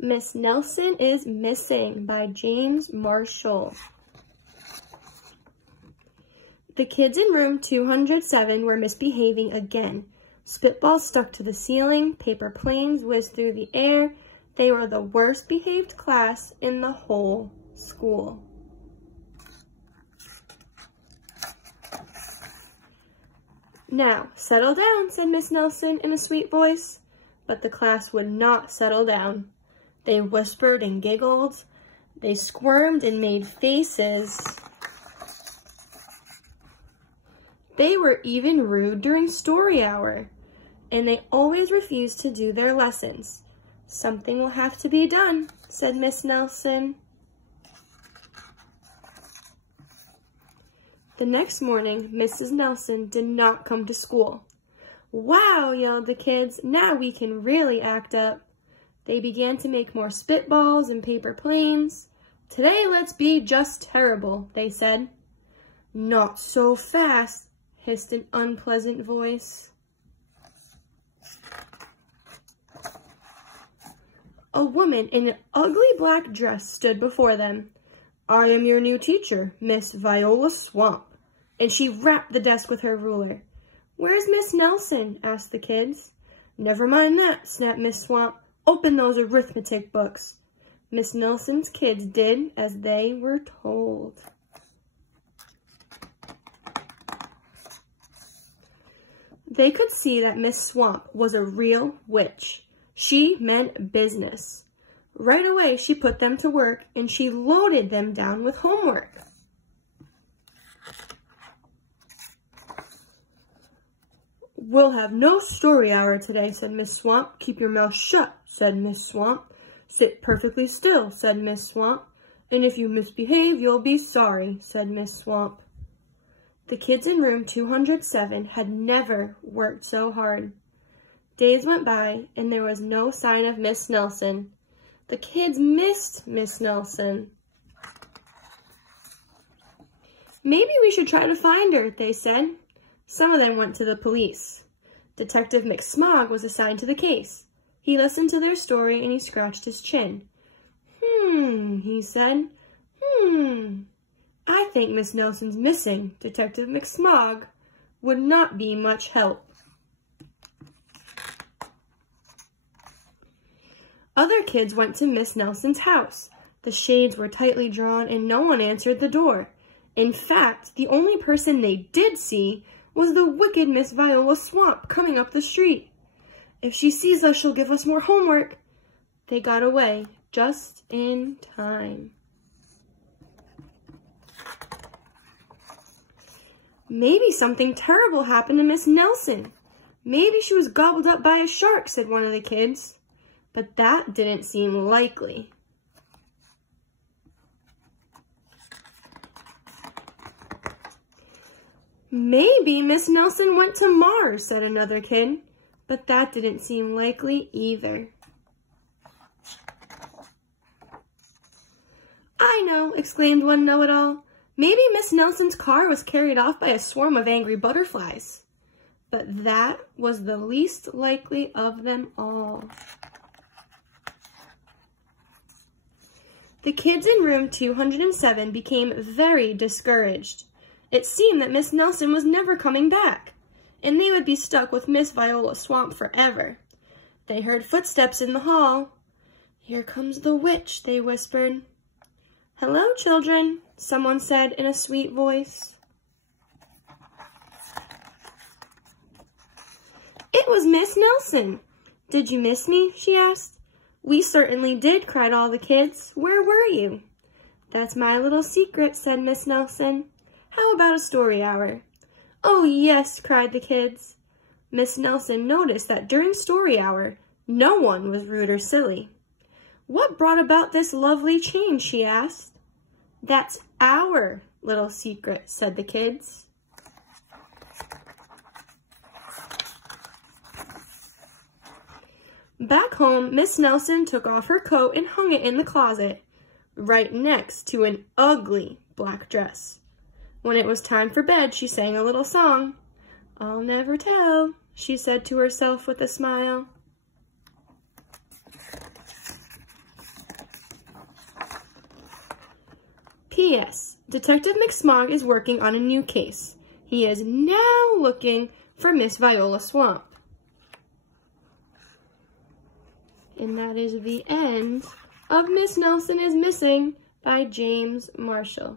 Miss Nelson is Missing by James Marshall. The kids in room 207 were misbehaving again. Spitballs stuck to the ceiling, paper planes whizzed through the air. They were the worst behaved class in the whole school. Now, settle down, said Miss Nelson in a sweet voice. But the class would not settle down. They whispered and giggled. They squirmed and made faces. They were even rude during story hour, and they always refused to do their lessons. Something will have to be done, said Miss Nelson. The next morning, Mrs. Nelson did not come to school. Wow, yelled the kids, now we can really act up. They began to make more spitballs and paper planes. Today, let's be just terrible, they said. Not so fast, hissed an unpleasant voice. A woman in an ugly black dress stood before them. I am your new teacher, Miss Viola Swamp. And she rapped the desk with her ruler. Where's Miss Nelson? Asked the kids. Never mind that, snapped Miss Swamp. Open those arithmetic books. Miss Nelson's kids did as they were told. They could see that Miss Swamp was a real witch. She meant business. Right away, she put them to work and she loaded them down with homework. We'll have no story hour today, said Miss Swamp. Keep your mouth shut, said Miss Swamp. Sit perfectly still, said Miss Swamp. And if you misbehave, you'll be sorry, said Miss Swamp. The kids in room 207 had never worked so hard. Days went by, and there was no sign of Miss Nelson. The kids missed Miss Nelson. Maybe we should try to find her, they said. Some of them went to the police. Detective McSmog was assigned to the case. He listened to their story and he scratched his chin. He said. I think Miss Nelson's missing. Detective McSmog would not be much help. Other kids went to Miss Nelson's house. The shades were tightly drawn and no one answered the door. In fact, the only person they did see was the wicked Miss Viola Swamp coming up the street. If she sees us, she'll give us more homework. They got away just in time. Maybe something terrible happened to Miss Nelson. Maybe she was gobbled up by a shark, said one of the kids. But that didn't seem likely. Maybe Miss Nelson went to Mars, said another kid, but that didn't seem likely either. I know, exclaimed one know-it-all. Maybe Miss Nelson's car was carried off by a swarm of angry butterflies. But that was the least likely of them all. The kids in room 207 became very discouraged. It seemed that Miss Nelson was never coming back, and they would be stuck with Miss Viola Swamp forever. They heard footsteps in the hall. Here comes the witch, they whispered. Hello, children, someone said in a sweet voice. It was Miss Nelson. Did you miss me? She asked. We certainly did, cried all the kids. Where were you? That's my little secret, said Miss Nelson. How about a story hour? Oh, yes, cried the kids. Miss Nelson noticed that during story hour, no one was rude or silly. What brought about this lovely change, she asked. That's our little secret, said the kids. Back home, Miss Nelson took off her coat and hung it in the closet, right next to an ugly black dress. When it was time for bed, she sang a little song. I'll never tell, she said to herself with a smile. P.S. Detective McSmog is working on a new case. He is now looking for Miss Viola Swamp. And that is the end of Miss Nelson is Missing by James Marshall.